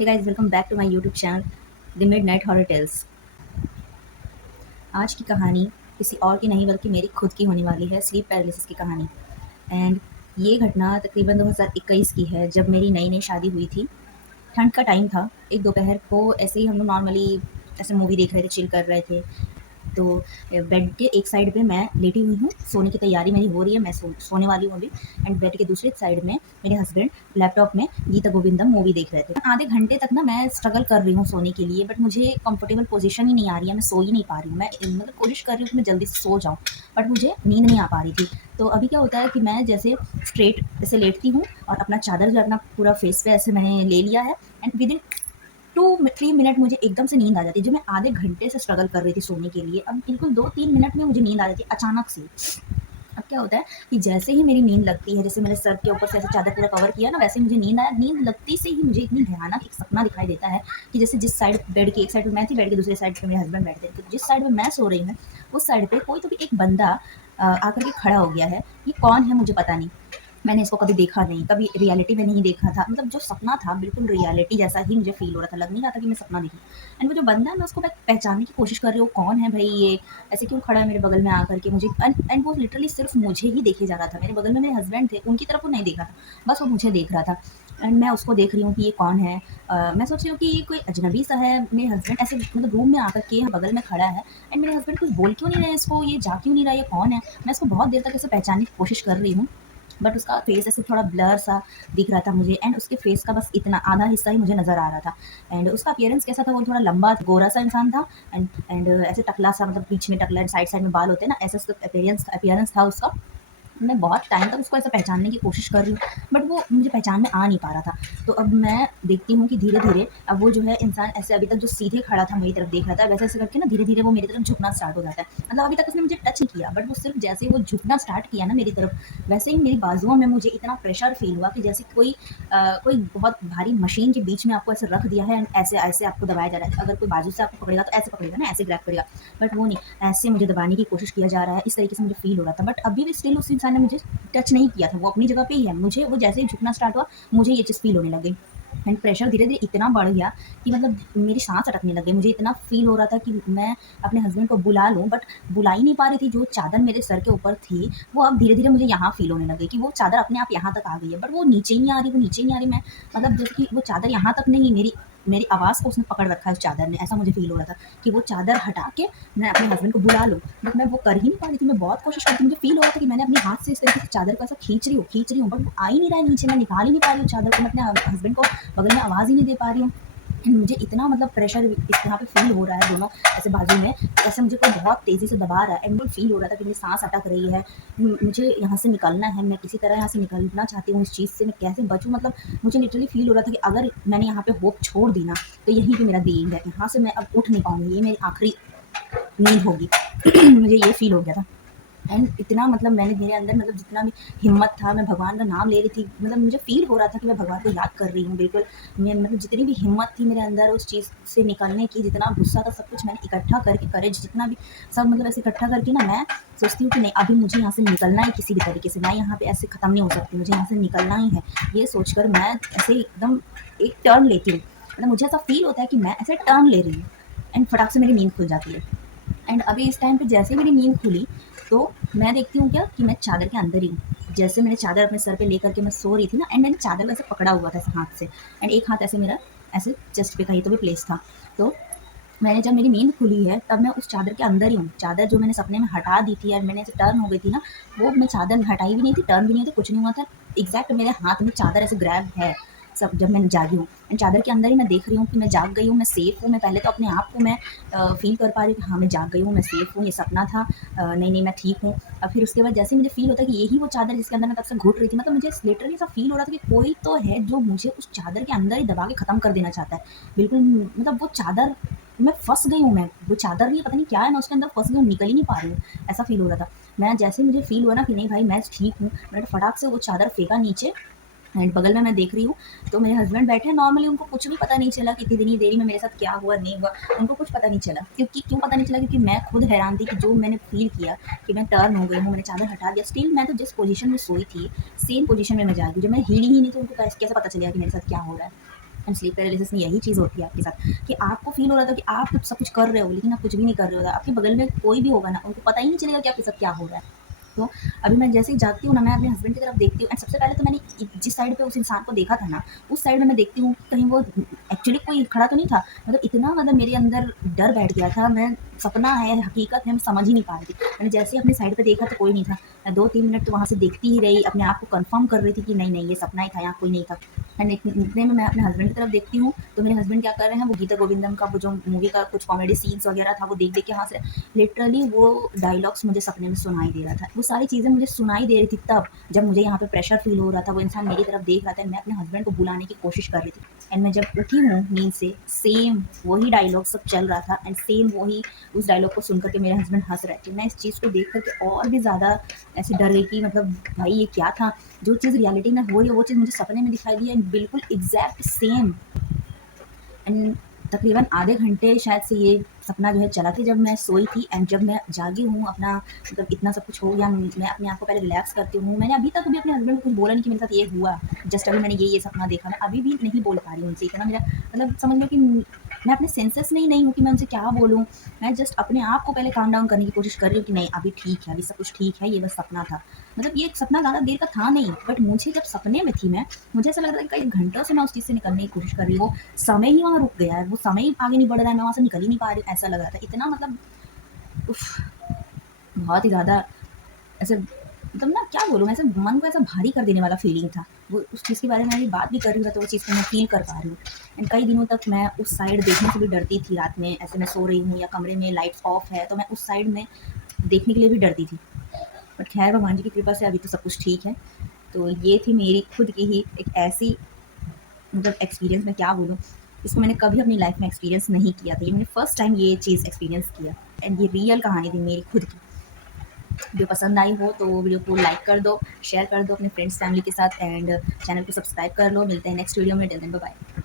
Hey guys, welcome back to my YouTube channel the midnight horror tales. आज की कहानी किसी और की नहीं बल्कि मेरी खुद की होने वाली है, स्लीप पैरालिसिस की कहानी। एंड ये घटना तकरीबन 2021 की है, जब मेरी नई नई शादी हुई थी। ठंड का टाइम था। एक दोपहर को ऐसे ही हम लोग नॉर्मली ऐसे मूवी देख रहे थे, चिल कर रहे थे। तो बेड के एक साइड पे मैं लेटी हुई हूँ, सोने की तैयारी मेरी हो रही है, मैं सोने वाली हूँ अभी। एंड बेड के दूसरे साइड में मेरे हस्बैंड लैपटॉप में गीता गोविंदम मूवी देख रहे थे। आधे घंटे तक ना मैं स्ट्रगल कर रही हूँ सोने के लिए, बट मुझे कंफर्टेबल पोजीशन ही नहीं आ रही है, मैं सो ही नहीं पा रही हूँ। मैं मतलब कोशिश कर रही हूँ कि मैं जल्दी से सो जाऊँ, बट मुझे नींद नहीं आ पा रही थी। तो अभी क्या होता है कि मैं जैसे स्ट्रेट ऐसे लेटती हूँ और अपना चादर जो अपना पूरा फेस पे ऐसे मैंने ले लिया है। एंड विद इन 2-3 मिनट मुझे एकदम से नींद आ जाती है, जो मैं आधे घंटे से स्ट्रगल कर रही थी सोने के लिए। अब बिल्कुल 2-3 मिनट में मुझे नींद आ जाती है अचानक से। अब क्या होता है कि जैसे ही मेरी नींद लगती है, जैसे मेरे सर के ऊपर से ऐसे चादर पूरा कवर किया ना, वैसे ही मुझे नींद आया। नींद लगती से ही मुझे इतनी भयानक एक सपना दिखाई देता है कि जैसे जिस साइड बेड की एक साइड पे मैं थी, बेड के दूसरे साइड पे मेरे हस्बैंड बैठते थे, तो जिस साइड पे मैं सो रही हूँ उस साइड पे कोई तो भी एक बंदा आकर के खड़ा हो गया है। ये कौन है मुझे पता नहीं, मैंने इसको कभी देखा नहीं, कभी रियलिटी में नहीं देखा था। मतलब जो सपना था बिल्कुल रियलिटी जैसा ही मुझे फ़ील हो रहा था, लग नहीं रहा था कि मैं सपना देखी। एंड वो जो बंदा है मैं उसको पहचानने की कोशिश कर रही हूँ, कौन है भई ये? ऐसे क्यों खड़ा है मेरे बगल में आकर के मुझे? एंड वो लिटरली सिर्फ़ मुझे ही देखे जा रहा था। मेरे बगल में मेरे हस्बैंड थे, उनकी तरफ वो नहीं देख रहा था, बस वो मुझे देख रहा था। एंड मैं उसको देख रही हूँ कि ये कौन है? मैं सोच रही हूँ कि ये कोई अजनबी सा है। मेरे हस्बैंड ऐसे मतलब रूम में आकर के बगल में खड़ा है। एंड मेरे हस्बैंड कुछ बोल क्यों नहीं रहे इसको, ये जा क्यों नहीं रहा, ये कौन है? मैं इसको बहुत देर तक ऐसे पहचानने की कोशिश कर रही हूँ, बट उसका फेस ऐसे थोड़ा ब्लर सा दिख रहा था मुझे। एंड उसके फेस का बस इतना आधा हिस्सा ही मुझे नज़र आ रहा था। एंड उसका अपीयरेंस कैसा था, वो थोड़ा लंबा गोरा सा इंसान था। एंड ऐसे टकला सा, मतलब बीच में टकला, साइड साइड में बाल होते हैं ना, ऐसा उसका अपीयरेंस था उसका। मैं बहुत टाइम तक उसको ऐसे पहचानने की कोशिश कर रही हूँ, बट वो मुझे पहचान में आ नहीं पा रहा था। तो अब मैं देखती हूँ कि धीरे-धीरे अब वो जो है इंसान ऐसे अभी तक जो सीधे खड़ा था, मेरी तरफ देख रहा था, वैसे-वैसे करके ना धीरे-धीरे वो मेरी तरफ झुकना स्टार्ट हो जाता है। मतलब अभी तक उसने मुझे टच नहीं किया, बट वो सिर्फ़ जैसे ही वो झुकना स्टार्ट किया ना मेरी तरफ, वैसे ही मेरी बाजुओं में मुझे इतना प्रेशर फ़ील हुआ कि जैसे कोई बहुत भारी मशीन के बीच में आपको ऐसे रख दिया है एंड ऐसे-ऐसे आपको दबाया जा रहा है। अगर कोई बाजू से आपको पकड़ेगा तो ऐसे पकड़ेगा ना, ऐसे ग्रैब करेगा, बट वो नहीं, ऐसे मुझे दबाने की कोशिश किया जा रहा है। इस तरीके से मुझे फ़ील हो रहा था, बट अभी भी स्टिल उस इंसान ने मुझे टच नहीं किया था, वो अपनी जगह पे ही है। मुझे वो जैसे ही झुकना स्टार्ट हुआ, मुझे ये चीज़ फ़ील होने लग गई। एंड प्रेशर धीरे-धीरे इतना बढ़ गया कि मतलब मेरी साँस अटकने लग गई। मुझे इतना फ़ील हो रहा था कि मैं अपने हस्बैंड को बुला लूँ, बट बुला ही नहीं पा रही थी। जो चादर मेरे सर के ऊपर थी, वो अब धीरे-धीरे मुझे यहाँ फ़ील होने लग गई कि वो चादर अपने आप यहाँ तक आ गई है, बट वो नीचे ही नहीं आ रही, वो नीचे ही नहीं आ रही। मैं मतलब जैसे कि वो चादर यहाँ तक नहीं, मेरी मेरी आवाज़ को उसने पकड़ रखा है उस चादर ने, ऐसा मुझे फ़ील हो रहा था कि वो चादर हटा के मैं अपने हस्बैंड को बुला लूँ, बट मैं वो कर ही नहीं पा रही थी। मैं बहुत कोशिश करती, मुझे फ़ील हो रहा था कि मैंने अपने हाथ से इस तरीके से चादर को ऐसा खींच रही हूँ, बट वो आ ही नहीं रहा है नीचे, मैं निकाल ही नहीं पा रही हूँ चादर को, मैं अपने हस्बैंड को बगल में आवाज़ ही नहीं दे पा रही हूँ। मुझे इतना मतलब प्रेशर यहाँ पे फ़ील हो रहा है दोनों ऐसे बाजू में, ऐसे मुझे कोई बहुत तेज़ी से दबा रहा है। एंड मुझे फ़ील हो रहा था कि मेरी साँस अटक रही है। मुझे यहाँ से निकलना है, मैं किसी तरह यहाँ से निकलना चाहती हूँ इस चीज़ से, मैं कैसे बचूँ? मतलब मुझे लिटरली फ़ील हो रहा था कि अगर मैंने यहाँ पे होप छोड़ दी ना, तो यहीं पे मेरा द एंड है। यहाँ से मैं अब उठ नहीं पाऊँगी, ये मेरी आखिरी नींद होगी। मुझे ये फ़ील हो गया था। एंड इतना मतलब मैंने मेरे अंदर मतलब जितना भी हिम्मत था, मैं भगवान का नाम ले रही थी। मतलब मुझे फ़ील हो रहा था कि मैं भगवान को याद कर रही हूँ बिल्कुल। मैं मतलब जितनी भी हिम्मत थी मेरे अंदर उस चीज़ से निकलने की, जितना गुस्सा था, सब कुछ मैंने इकट्ठा करके, करेज जितना भी सब मतलब ऐसे इकट्ठा करके ना, मैं सोचती हूँ कि नहीं, अभी मुझे यहाँ से निकलना है किसी भी तरीके से। मैं यहाँ पे ऐसे ख़त्म नहीं हो सकती, मुझे यहाँ से निकलना ही है। ये सोचकर मैं ऐसे एकदम एक टर्न लेती हूँ। मतलब मुझे ऐसा फ़ील होता है कि मैं ऐसे टर्न ले रही हूँ एंड फटाक से मेरी नींद खुल जाती है। एंड अभी इस टाइम पे जैसे ही मेरी नींद खुली, तो मैं देखती हूँ क्या कि मैं चादर के अंदर ही हूँ। जैसे मैंने चादर अपने सर पे लेकर के मैं सो रही थी ना, एंड मैंने चादर को ऐसे पकड़ा हुआ था ऐसे हाथ से, एंड एक हाथ ऐसे मेरा ऐसे चेस्ट पे कहीं तो भी प्लेस था। तो मैंने जब मेरी नींद खुली है, तब मैं उस चादर के अंदर ही हूँ। चादर जो मैंने सपने में हटा दी थी और मैंने ऐसे टर्न हो गई थी ना, वो मैं चादर हटाई भी नहीं थी, टर्न भी नहीं थी, कुछ नहीं हुआ था। एग्ज़ैक्ट मेरे हाथ में चादर ऐसे ग्रैब है, सब जब मैं जागी हूँ। एंड चादर के अंदर ही मैं देख रही हूँ कि मैं जाग गई हूँ, मैं सेफ़ हूँ। मैं पहले तो अपने आप को मैं फ़ील कर पा रही हूँ कि हाँ, मैं जाग गई हूँ, मैं सेफ़ हूँ, ये सपना था। नहीं, मैं ठीक हूँ। और फिर उसके बाद जैसे ही मुझे फ़ील होता है कि यही वो चादर जिसके अंदर मैं तब से घुट रही थी, मतलब मुझे लिटरली ऐसा फ़ील हो रहा था कि कोई तो है जो मुझे उस चादर के अंदर ही दबा के ख़त्म कर देना चाहता है। बिल्कुल मतलब वो चादर, मैं फँस गई हूँ मैं, वो चादर नहीं पता नहीं क्या है, मैं उसके अंदर फँस गई हूँ, निकल ही नहीं पा रही हूँ, ऐसा फ़ील हो रहा था। मैं जैसे ही मुझे फ़ील हुआ ना कि नहीं भाई मैं ठीक हूँ, मैंने फटाक से वो चादर फेंका नीचे। एंड बगल में मैं देख रही हूँ, तो मेरे हस्बैंड बैठे हैं नॉर्मली, उनको कुछ भी पता नहीं चला कि इतनी देरी में मेरे साथ क्या हुआ, नहीं हुआ, उनको कुछ पता नहीं चला। क्यों पता नहीं चला? क्योंकि मैं खुद हैरान थी कि जो मैंने फ़ील किया कि मैं टर्न हो गई हूँ, मैंने चादर हटा दिया, स्टिल मैं तो जिस पोज़ीशन में सोई थी, सेम पोज़ीशन में मैं जागी। जब मैं हिली ही नहीं तो उनको कैसे पता चलेगा कि मेरे साथ क्या हो रहा है? एंड स्लीप पैरालिसिस में यही चीज़ होती है आपके साथ कि आपको फ़ील हो रहा था कि आप सब कुछ कर रहे हो, लेकिन आप कुछ भी नहीं कर रहे हो। आपके बगल में कोई भी होगा ना, उनको पता ही नहीं चलेगा कि आपके साथ क्या हो रहा है। तो अभी मैं जैसे ही जाती हूँ ना, मैं अपने हस्बैंड की तरफ देखती हूँ एंड सबसे पहले तो मैंने जिस साइड पे उस इंसान को देखा था ना, उस साइड में मैं देखती हूँ कि कहीं वो एक्चुअली कोई खड़ा तो नहीं था। मतलब इतना मतलब मेरे अंदर डर बैठ गया था, मैं सपना है, हकीकत है, मैं समझ ही नहीं पा रही थी। मैंने जैसे ही अपनी साइड पे देखा तो कोई नहीं था। मैं 2-3 मिनट तो वहाँ से देखती ही रही, अपने आप को कन्फर्म कर रही थी कि नहीं, नहीं ये सपना ही था, यहाँ कोई नहीं था। एंड इतने में मैं अपने हस्बैंड की तरफ देखती हूँ, तो मेरे हस्बैंड क्या कर रहे हैं, वो गीता गोविंदम का वो जो मूवी का कुछ कॉमेडी सीन्स वगैरह था, वो देख-देख के हँस रहे। लिटरली वो डायलॉग्स मुझे सपने में सुनाई दे रहा था। वो सारी चीज़ें मुझे सुनाई दे रही थी तब, जब मुझे यहाँ पे प्रेशर फ़ील हो रहा था, वो इंसान मेरी तरफ देख रहा था, मैं अपने हस्बैंड को बुलाने की कोशिश कर रही थी। एंड मैं जब उठी हूँ नींद से, सेम वही डायलॉग सब चल रहा था एंड सेम वही उस डायलॉग को सुन कर के मेरे हस्बैंड हँस रहे थे। मैं इस चीज़ को देख कर के और भी ज़्यादा ऐसे डर गई कि मतलब भाई ये क्या था? जो चीज़ रियलिटी में हो रही है, वो चीज़ मुझे सपने में दिखाई दी है, बिल्कुल एग्ज़ैक्ट सेम। एंड तकरीबन आधे घंटे शायद से ये सपना जो है चला कि जब मैं सोई थी एंड जब मैं जागी हूँ अपना मतलब इतना सब कुछ हो गया, मैं अपने आप को पहले रिलैक्स करती हूँ। मैंने अभी तक भी अपने हस्बैंड को कुछ बोला नहीं कि मेरे साथ ये हुआ, जस्ट अभी मैंने ये सपना देखा। मैं अभी भी नहीं बोल पा रही हूँ उनसे, इतना मेरा मतलब समझ लो कि मैं अपने सेंसेस में ही नहीं हूँ कि मैं उनसे क्या बोलूँ। मैं जस्ट अपने आप को पहले काम डाउन करने की कोशिश कर रही हूँ कि नहीं अभी ठीक है, अभी सब कुछ ठीक है, ये बस सपना था। मतलब ये सपना ज़्यादा देर का था नहीं, बट मुझे जब सपने में थी मैं, मुझे ऐसा लग रहा था कि कई घंटों से मैं उस चीज़ से निकलने की कोशिश कर रही हूँ। समय ही वहाँ रुक गया है, वो समय ही आगे नहीं बढ़ रहा है, मैं वहाँ से निकल ही नहीं पा रही हूँ, ऐसा लग रहा था। इतना मतलब उफ़! बहुत ही ज़्यादा ऐसे मतलब ना क्या बोलूँ मैं, ऐसे मन को ऐसा भारी कर देने वाला फ़ीलिंग था। वो उस चीज़ के बारे में अभी बात भी कर रही हूँ तो वो चीज़ को मैं फ़ील कर पा रही हूँ। एंड कई दिनों तक मैं उस साइड देखने से भी डरती थी रात में, ऐसे मैं सो रही हूँ या कमरे में लाइट्स ऑफ है, तो मैं उस साइड में देखने के लिए भी डरती थी। बट ख़ैर भगवान जी की कृपा से अभी तो सब कुछ ठीक है। तो ये थी मेरी खुद की ही एक ऐसी मतलब एक्सपीरियंस, मैं क्या बोलूँ, इसको मैंने कभी अपनी लाइफ़ में एक्सपीरियंस नहीं किया था। ये मैंने फर्स्ट टाइम ये चीज़ एक्सपीरियंस किया एंड ये रियल कहानी थी मेरी खुद की। वीडियो पसंद आई हो तो वीडियो को लाइक कर दो, शेयर कर दो अपने फ्रेंड्स फैमिली के साथ एंड चैनल को सब्सक्राइब कर लो। मिलते हैं नेक्स्ट वीडियो में, टिल देन बाय बाय।